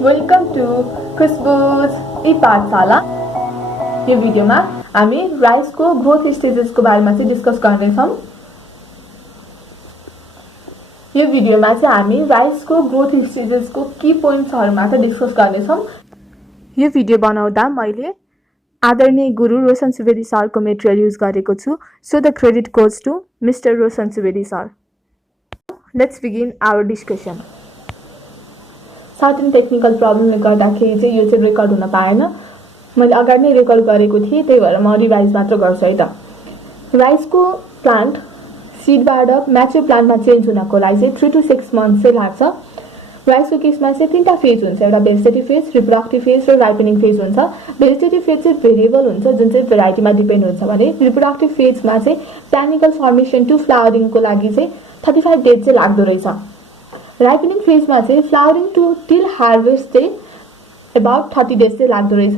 Welcome to खुशबुज पाठशाला। यो भिडियोमा हामी राइसको ग्रोथ स्टेजेसको बारेमा चाहिँ डिस्कस गर्नेछौँ। यो भिडियोमा चाहिँ हामी राइसको ग्रोथ स्टेजेसको की पोइन्ट्सहरुमाथि डिस्कस गर्नेछौँ। यो भिडियो बनाउँदा मैले आदरणीय गुरु रोशन सुवेदी सरको मेटेरियल युज गरेको छु। So the credit goes to mister Roshan Subedi sir. Let's begin our discussion. Certain technical प्रब्लमले गर्दाखेरि चाहिँ यो चाहिँ रेकर्ड हुन पाएन। मैले अगाडि नै रेकर्ड गरेको थिएँ, त्यही भएर म रिभाइज मात्र गर्छु है त। राइसको प्लान्ट सिडबाट म्याच्योर प्लान्टमा चेन्ज हुनको लागि चाहिँ 3 to 6 मन्थ्स चाहिँ लाग्छ। राइसको केसमा चाहिँ तीनटा फेज हुन्छ, एउटा भेजिटेटिभ फेज, रिप्रोडक्टिभ फेज र राइपनिङ फेज हुन्छ। भेजिटेटिभ फेज चाहिँ भेरिएबल हुन्छ, जुन चाहिँ भेराइटीमा डिपेन्ड हुन्छ भने रिप्रोडक्टिभ फेजमा चाहिँ प्लान्टिकल फर्मेसन टु फ्लावरिङको लागि चाहिँ 35 डेज चाहिँ लाग्दो रहेछ। राइपनिङ फेजमा चाहिँ फ्लावरिङ टु टिल हार्भेस्ट चाहिँ अबाउट 30 डेज चाहिँ लाग्दो रहेछ।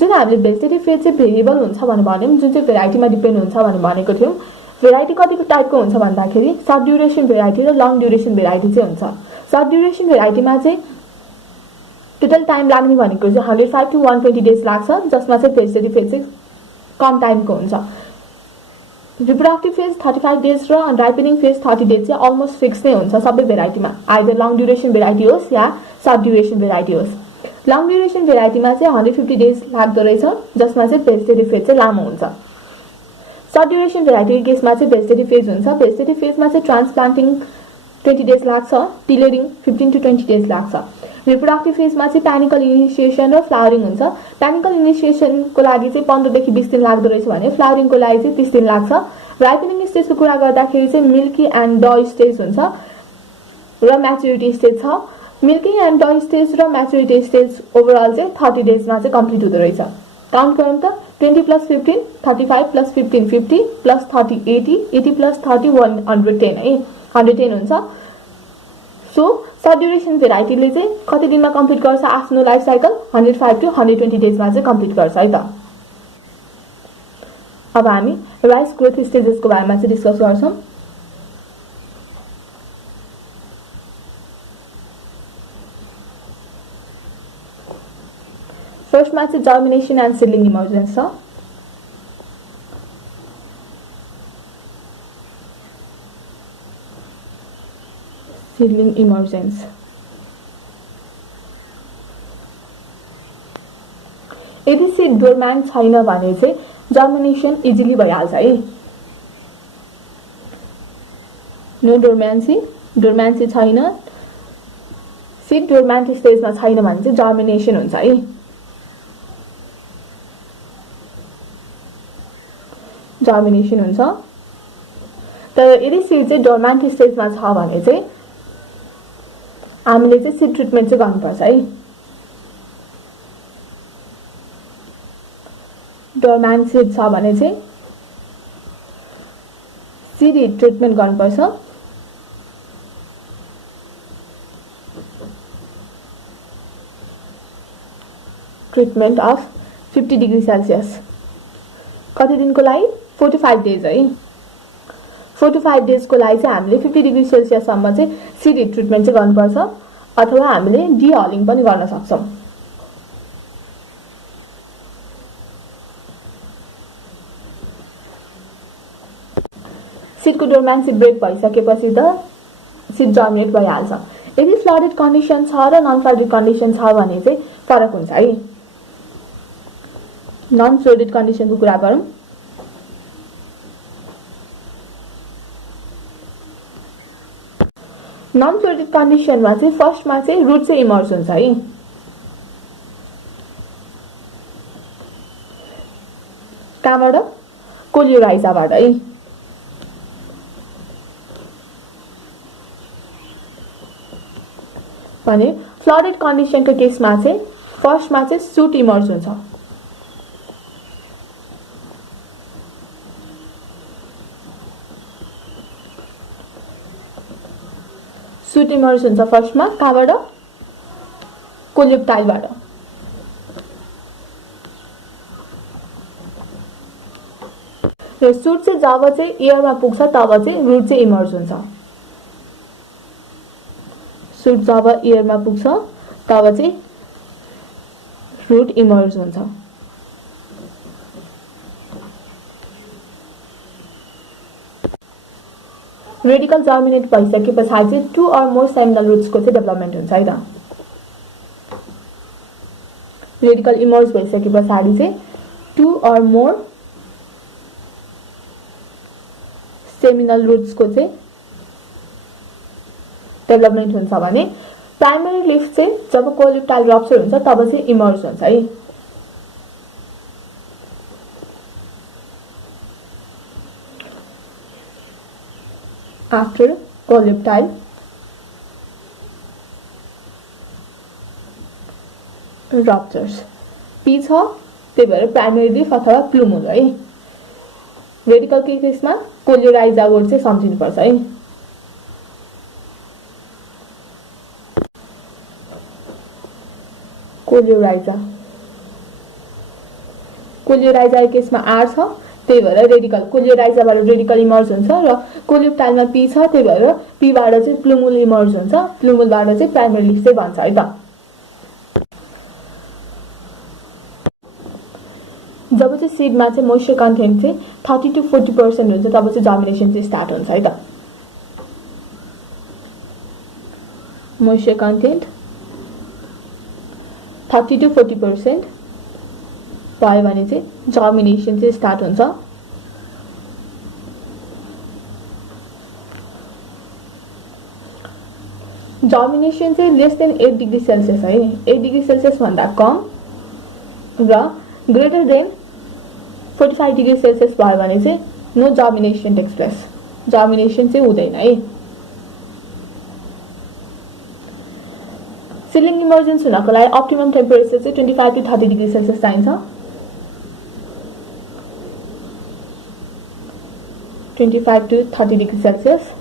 जुन हामीले भेजिटेटिभ फेज चाहिँ भेरिएबल हुन्छ भनेर भन्यौँ, जुन चाहिँ भेराइटीमा डिपेन्ड हुन्छ भनेर भनेको थियौँ। भेराइटी कतिको टाइपको हुन्छ भन्दाखेरि सर्ट ड्युरेसन भेराइटी र लङ ड्युरेसन भेराइटी चाहिँ हुन्छ। सर्ट ड्युरेसन भेराइटीमा चाहिँ टोटल टाइम लाग्ने भनेको चाहिँ 105 to 120 डेज लाग्छ, जसमा चाहिँ भेजिटेटिभ फेज चाहिँ कम टाइमको हुन्छ। रिप्रोडक्टिभ फेज 35 डेज र राइपनिङ फेज 30 डेज चाहिँ अलमोस्ट फिक्स नै हुन्छ सबै भेराइटीमा, आइदर लङ ड्युरेसन भेराइटी होस् या सर्ट ड्युरेसन भेराइटी होस्। लङ ड्युरेसन भेराइटीमा चाहिँ 150 डेज लाग्दो रहेछ, जसमा चाहिँ भेजिटेटिभ फेज चाहिँ लामो हुन्छ। सर्ट ड्युरेसन भेराइटीको केसमा चाहिँ भेजिटेटिभ फेज हुन्छ। भेजिटेटिभ फेजमा चाहिँ ट्रान्सप्लान्टिङ 20 डेज लाग्छ, टिलरिङ 15 to 20 डेज लाग्छ। रिप्रोडक्टिभ फेजमा चाहिँ प्यानिकल इनिसिएसन र फ्लावरिङ हुन्छ। प्यानिकल इनिसिएसनको लागि चाहिँ 15 देखि 20 दिन लाग्दो रहेछ भने फ्लावरिङको लागि चाहिँ 30 दिन लाग्छ। राइपनिङ स्टेजको कुरा गर्दाखेरि चाहिँ मिल्की एन्ड ड स्टेज हुन्छ र म्याच्युरिटी स्टेज छ। मिल्की एन्ड ड स्टेज र म्याच्युरिटी स्टेज ओभरअल चाहिँ 30 डेजमा चाहिँ कम्प्लिट हुँदो रहेछ। काउन्ट गरौँ त, 20 + 15 35 + 15 50 + 30 80 80 + 30 110 है, 110 हुन्छ। सो सर्ट ड्युरेसन भेराइटीले चाहिँ कति दिनमा कम्प्लिट गर्छ आफ्नो लाइफ साइकल? 105 to 120 डेजमा चाहिँ कम्प्लिट गर्छ है त। अब हामी राइस ग्रोथ स्टेजेसको बारेमा चाहिँ डिस्कस गर्छौँ। फर्स्टमा चाहिँ जर्मिनेसन एन्ड सिडलिङ इमर्जेन्स छ। सिडलिङ इमर्जेन्स यदि सिड डोर्म्यान्ट छैन भने चाहिँ जर्मिनेसन इजिली भइहाल्छ है। नो डोर्म्यान्सी छैन, सिड डोर्म्यान्ट स्टेजमा छैन भने चाहिँ जर्मिनेसन हुन्छ है। जर्मिनेसन हुन्छ। तर यदि सिड चाहिँ डोर्म्यान्ट स्टेजमा छ भने चाहिँ हामीले चाहिँ सिड ट्रिटमेन्ट चाहिँ गर्नुपर्छ है। डोर्म्यान्ट सिड छ भने चाहिँ सिड हिट ट्रिटमेन्ट गर्नुपर्छ। ट्रिटमेन्ट अफ 50 डिग्री सेल्सियस कति दिनको लागि? 4 to 5 डेज है। 4 to 5 डेजको लागि चाहिँ हामीले 50 डिग्री सेल्सियससम्म चाहिँ सिड हिट ट्रिटमेन्ट चाहिँ गर्नुपर्छ, अथवा हामीले डिहलिङ पनि गर्न सक्छौँ। सिडको डोर्म्यान्सी ब्रेक भइसकेपछि त सिड जर्मिनेट भइहाल्छ। यदि फ्लडेड कन्डिसन छ र नन फ्लडेड कन्डिसन छ भने चाहिँ फरक हुन्छ है। नन फ्लडेड कन्डिसनको कुरा गरौँ। नन फ्लडेड कन्डिसनमा चाहिँ फर्स्टमा चाहिँ रुट चाहिँ इमर्ज हुन्छ है। कहाँबाट? कोलियोराइजाबाट है। भने फ्लडेड कन्डिसनको केसमा चाहिँ फर्स्टमा चाहिँ सुट इमर्ज हुन्छ। सुट इमर्ज हुन्छ फर्स्टमा, कहाँबाट? कोलियोप्टाइलबाट। र सुट चाहिँ जब चाहिँ एयरमा पुग्छ तब चाहिँ रुट चाहिँ इमर्ज हुन्छ। सुट जब इयरमा पुग्छ तब चाहिँ रुट इमर्ज हुन्छ। रेडिकल जर्मिनेट भइसकेपछि चाहिँ 2 or more सेमिनल रुट्सको चाहिँ डेभलपमेन्ट हुन्छ है त। रेडिकल इमर्ज भइसकेपछि चाहिँ 2 or more सेमिनल रुट्सको चाहिँ डेभलपमेन्ट हुन्छ भने प्राइमरी लिफ चाहिँ जब कोलिप्टाइल रप्चर हुन्छ तब चाहिँ इमर्ज हुन्छ है। आफ्टर कोलिप्टाइल रप्चर्स पी छ त्यही भएर प्राइमरी लिफ अथवा प्लुमुल है। रेडिकल केसमा कोलियोराइजा वर्ड चाहिँ सम्झिनुपर्छ है। कोलियोराइजा कोलियोराइजा केसमा आर छ त्यही भएर रेडिकल कोलियोराइजाबाट रेडिकल इमर्ज हुन्छ र कोलिप्टाइलमा पी छ त्यही भएर पीबाट चाहिँ प्लुमुल इमर्ज हुन्छ, प्लुमुलबाट चाहिँ प्राइमरी लिफ चाहिँ भन्छ है त। जब चाहिँ सिडमा चाहिँ मोइस्चर कन्टेन्ट चाहिँ 30 to 40% हुन्छ तब चाहिँ जर्मिनेसन चाहिँ स्टार्ट हुन्छ है त। मोइस्चर कन्टेन्ट 30 to 40% भयो भने चाहिँ जर्मिनेसन चाहिँ स्टार्ट हुन्छ। जर्मिनेसन चाहिँ लेस देन 8 डिग्री सेल्सियस है। 8 डिग्री सेल्सियस भन्दा कम र ग्रेटर देन 45 डिग्री सेल्सियस भयो भने चाहिँ no germination takes place, germination चाहिँ हुँदैन है। सिलिङ इमर्जेन्स हुनको लागि अप्टिमम टेम्परेचर चाहिँ 25 to 30 डिग्री सेल्सियस चाहिन्छ। 25 to 30 degree Celsius.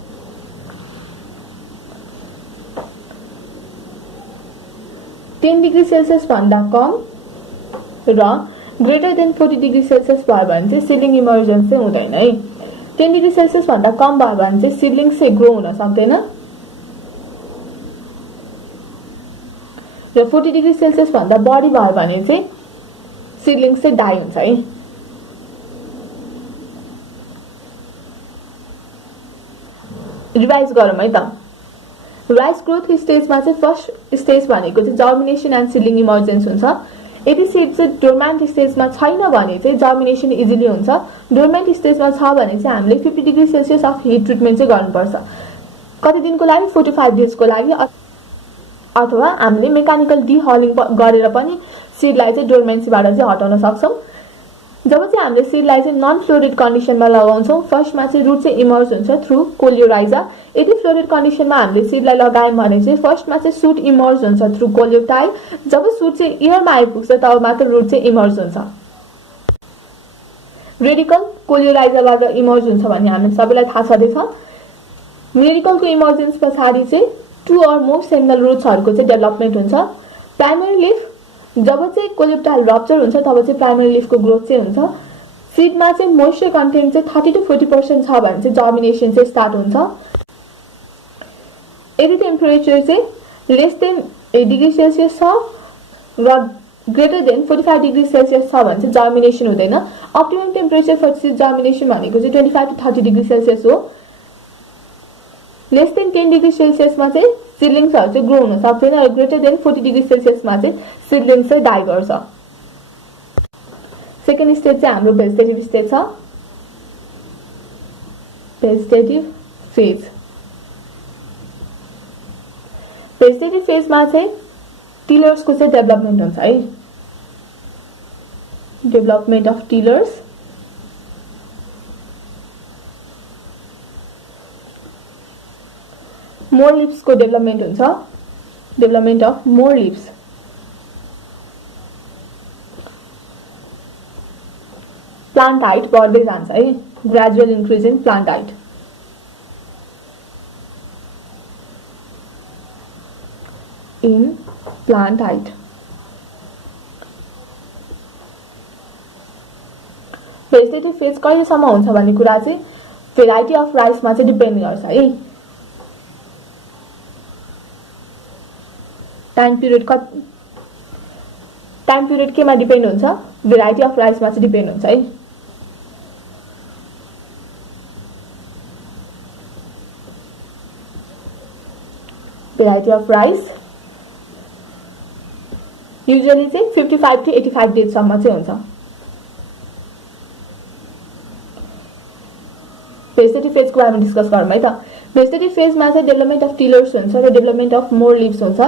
Ten degree Celsius भन्दा कम र ग्रेटर देन 40 डिग्री सेल्सियस भयो भने चाहिँ सिलिङ इमर्जेन्स चाहिँ हुँदैन है। 10 डिग्री सेल्सियस भन्दा कम भयो भने चाहिँ सिडलिङ चाहिँ ग्रो हुन सक्दैन र 40 डिग्री सेल्सियस भन्दा बढी भयो भने चाहिँ सिडलिङ चाहिँ डाई हुन्छ है। रिवाइज गरौँ है त। राइस ग्रोथ स्टेजमा चाहिँ फर्स्ट स्टेज भनेको चाहिँ जर्मिनेसन एन्ड सिडलिङ इमर्जेन्स हुन्छ। यदि सिड चाहिँ डोर्मेन्ट स्टेजमा छैन भने चाहिँ जर्मिनेसन इजिली हुन्छ। डोर्मेन्ट स्टेजमा छ भने चाहिँ हामीले 50 degree Celsius of heat treatment चाहिँ गर्नुपर्छ। कति दिनको लागि 45 डेजको लागि अथवा हामीले मेकानिकल डिहलिङ गरेर पनि सिडलाई चाहिँ डोर्मेन्सीबाट चाहिँ हटाउन सक्छौं। जब चाहिँ हामीले सिडलाई चाहिँ नन फ्लोरिड कन्डिसनमा लगाउँछौं फर्स्टमा चाहिँ रुट चाहिँ इमर्ज हुन्छ थ्रु कोलियोराइजा। यदि फ्लोरिड कन्डिसनमा हामीले सिडलाई लगायौं भने चाहिँ फर्स्टमा चाहिँ सुट इमर्ज हुन्छ थ्रु कोलियोटाइल। जब सुट चाहिँ इयरमा आइपुग्छ तब मात्र रुट चाहिँ इमर्ज हुन्छ। रेडिकल कोलियोराइजाबाट इमर्ज हुन्छ भन्ने हामी सबैलाई थाहा छँदैछ। रेडिकलको इमर्जेन्स पछाडि चाहिँ 2 or more सेमिनल रुट्सहरुको चाहिँ डेभलपमेन्ट हुन्छ। प्राइमरी लिफ जब चाहिँ कोलिप्टाइल रप्चर हुन्छ तब चाहिँ प्राइमरी लिफको ग्रोथ चाहिँ हुन्छ। सीडमा चाहिँ मोइस्चर कन्टेन्ट चाहिँ 30 to 40% छ भने चाहिँ जर्मिनेसन चाहिँ स्टार्ट हुन्छ। यदि टेम्परेचर चाहिँ लेस देन 8 डिग्री सेल्सियस छ र ग्रेटर देन 45 डिग्री सेल्सियस छ भने चाहिँ जर्मिनेसन हुँदैन। Optimum temperature for seed germination भनेको चाहिँ 25 to 30 डिग्री सेल्सियस हो। लेस देन 10 डिग्री सेल्सियसमा चाहिँ सिडलिङ्सहरु चाहिँ ग्रो हुन सक्दैन र ग्रेटर देन 40 डिग्री सेल्सियसमा चाहिँ सिडलिङ्स चाहिँ डाई गर्छ। सेकेन्ड स्टेज चाहिँ हाम्रो भेजिटेटिभ स्टेज छ। Vegetative phase. भेजिटेटिभ फेजमा चाहिँ टिलर्सको चाहिँ डेभलपमेन्ट हुन्छ है। Development of tillers. More lips को डेभलपमेन्ट हुन्छ। Development of more lips. Plant height बढ्दै जान्छ है। Gradual increase in plant height. In plant height. Vegetative phase कहिलेसम्म हुन्छ भन्ने कुरा चाहिँ भेराइटी अफ राइसमा चाहिँ डिपेन्ड गर्छ है। टाइम पिरियड केमा डिपेन्ड हुन्छ, भेराइटी अफ राइसमा चाहिँ डिपेन्ड हुन्छ है। भेराइटी अफ राइस युजुअली चाहिँ 55 to 85 डेज सम्म चाहिँ हुन्छ। भेजिटेटिभ फेजको बारेमा डिस्कस गरौँ है त। भेजिटेटिभ फेजमा चाहिँ डेभलपमेन्ट अफ टिलर्स हुन्छ र डेभलपमेन्ट अफ मोर लिभ्स हुन्छ,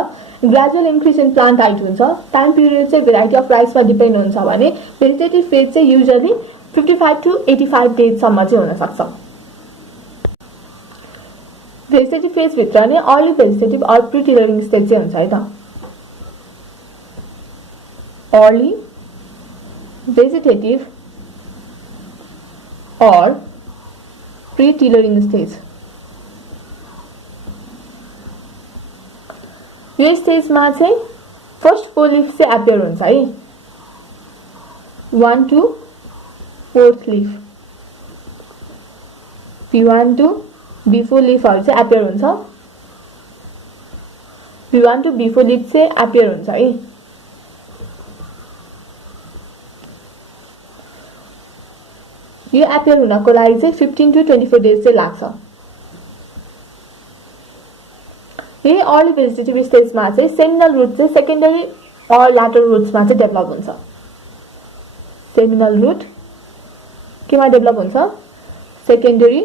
gradual increase in plant height हुन्छ, टाइम पिरियड चाहिँ भेराइटी अफ राइसमा डिपेन्ड हुन्छ भने भेजिटेटिभ फेज चाहिँ युजुअली 55 to 85 डेजसम्म चाहिँ हुनसक्छ। भेजिटेटिभ फेजभित्र नै early vegetative or pre tillering stage चाहिँ हुन्छ है त। Early vegetative or pre tillering stage, यो स्टेजमा चाहिँ फर्स्ट फोलिफ चाहिँ एपियर हुन्छ है, 1 to 4th leaf, P1 to B4 लिफहरू चाहिँ एपियर हुन्छ, P1 to B4 लिफ चाहिँ एपियर हुन्छ है। यो एपियर हुनको लागि चाहिँ 15 to 24 डेज चाहिँ लाग्छ। यही अर्ली भेजिटेटिभ स्टेजमा चाहिँ सेमिनल रुट चाहिँ सेकेन्डरी अर ल्याटरल रुट्समा चाहिँ डेभलप हुन्छ। सेमिनल रुट केमा डेभलप हुन्छ, सेकेन्डरी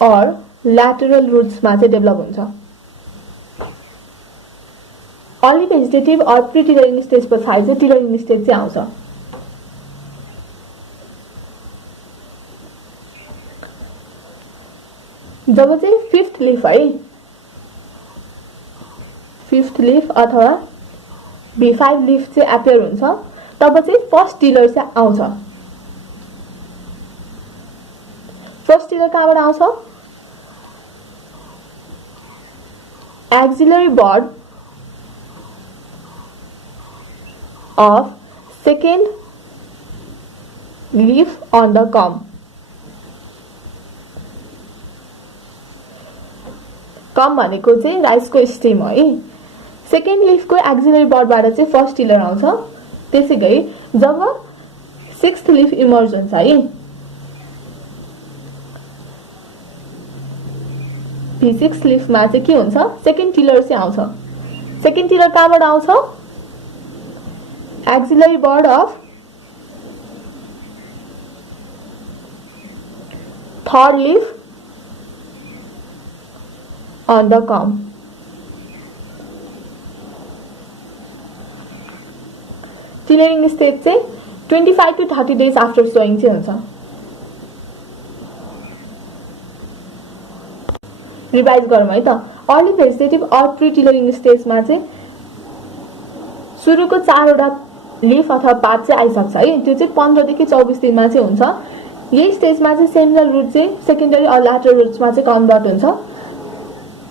अर ल्याटरल रुट्समा चाहिँ डेभलप हुन्छ। Early vegetative or pre tillering stage पछाडि चाहिँ टिलरिङ स्टेज चाहिँ आउँछ। जब चाहिँ 5th लिफ है, 5th लिफ अथवा B5 लिफ चाहिँ एपियर हुन्छ, तब चाहिँ फर्स्ट टिलर चाहिँ आउँछ। फर्स्ट टिलर कहाँबाट आउँछ, axillary bud of second leaf on the culm. Culm भनेको चाहिँ राइसको स्टेम हो है। सेकेन्ड लिफको एक्सिलरी बडबाट चाहिँ फर्स्ट टिलर आउँछ। त्यसै गरी जब 6th लिफ इमर्ज हुन्छ है, P6 लिफमा चाहिँ के हुन्छ, सेकेन्ड टिलर चाहिँ आउँछ। सेकेन्ड टिलर कहाँबाट आउँछ, axillary bud of third leaf on the come। Tillering stage चाहिँ 25 to 30 डेज आफ्टर सोइङ चाहिँ हुन्छ। रिभाइज गरौँ है त। अर्ली भेजिटेटिभ अर प्री टिलरिङ स्टेजमा चाहिँ सुरुको 4वटा लिफ अथवा पात चाहिँ आइसक्छ है, त्यो चाहिँ 15 देखि 24 दिनमा चाहिँ हुन्छ। यही स्टेजमा चाहिँ सेमिनल रुट चाहिँ सेकेन्डरी अर ल्याटरल रुट्समा चाहिँ कन्भर्ट हुन्छ।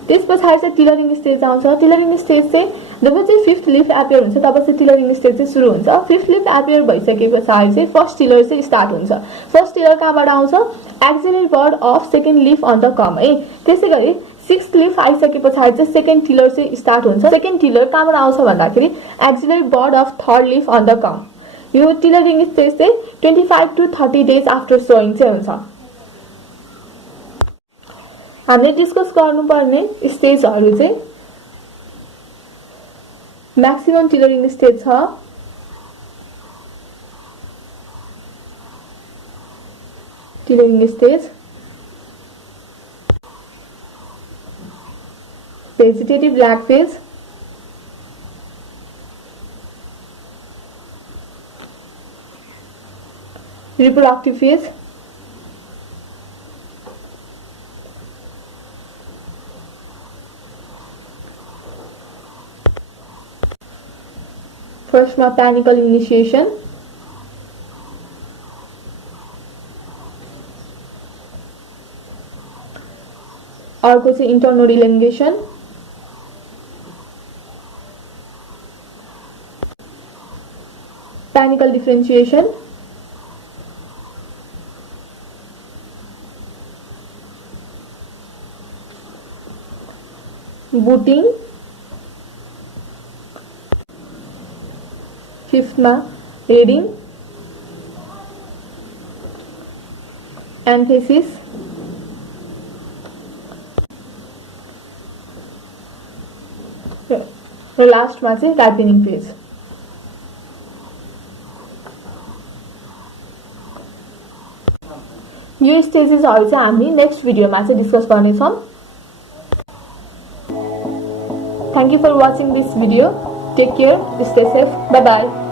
त्यस पछाडि चाहिँ टिलरिङ स्टेज आउँछ। टिलरिङ स्टेज चाहिँ जब चाहिँ 5th लिफ एपियर हुन्छ तब चाहिँ टिलरिङ स्टेज चाहिँ सुरु हुन्छ। 5th लिफ एपियर भइसके पछाडि चाहिँ फर्स्ट टिलर चाहिँ स्टार्ट हुन्छ। फर्स्ट टिलर कहाँबाट आउँछ, axillary bud of second leaf on the culm है। त्यसै गरी 6th लिफ आइसके पछाडि चाहिँ सेकेन्ड टिलर चाहिँ स्टार्ट हुन्छ। सेकेन्ड टिलर कहाँबाट आउँछ भन्दाखेरि axillary bud of third leaf on the culm. यो टिलरिङ स्टेज चाहिँ 25 to 30 डेज आफ्टर सोइङ चाहिँ हुन्छ। हामीले डिस्कस गर्नुपर्ने स्टेजहरू चाहिँ म्याक्सिमम टिलरिङ स्टेज छ, tillering stage, vegetative lag phase, reproductive phase, फर्स्टमा प्यानिकल इनिसिएसन, अर्को चाहिँ internal elongation, panicle differentiation, booting, फिफ्थमा रिडिङ, एन्थेसिस, र लास्टमा चाहिँ टाइपिङ पेज। यो स्टेजेसहरु चाहिँ हामी नेक्स्ट भिडियोमा चाहिँ डिस्कस गर्नेछौँ। Thank you for watching this video. Take care, stay safe, bye by.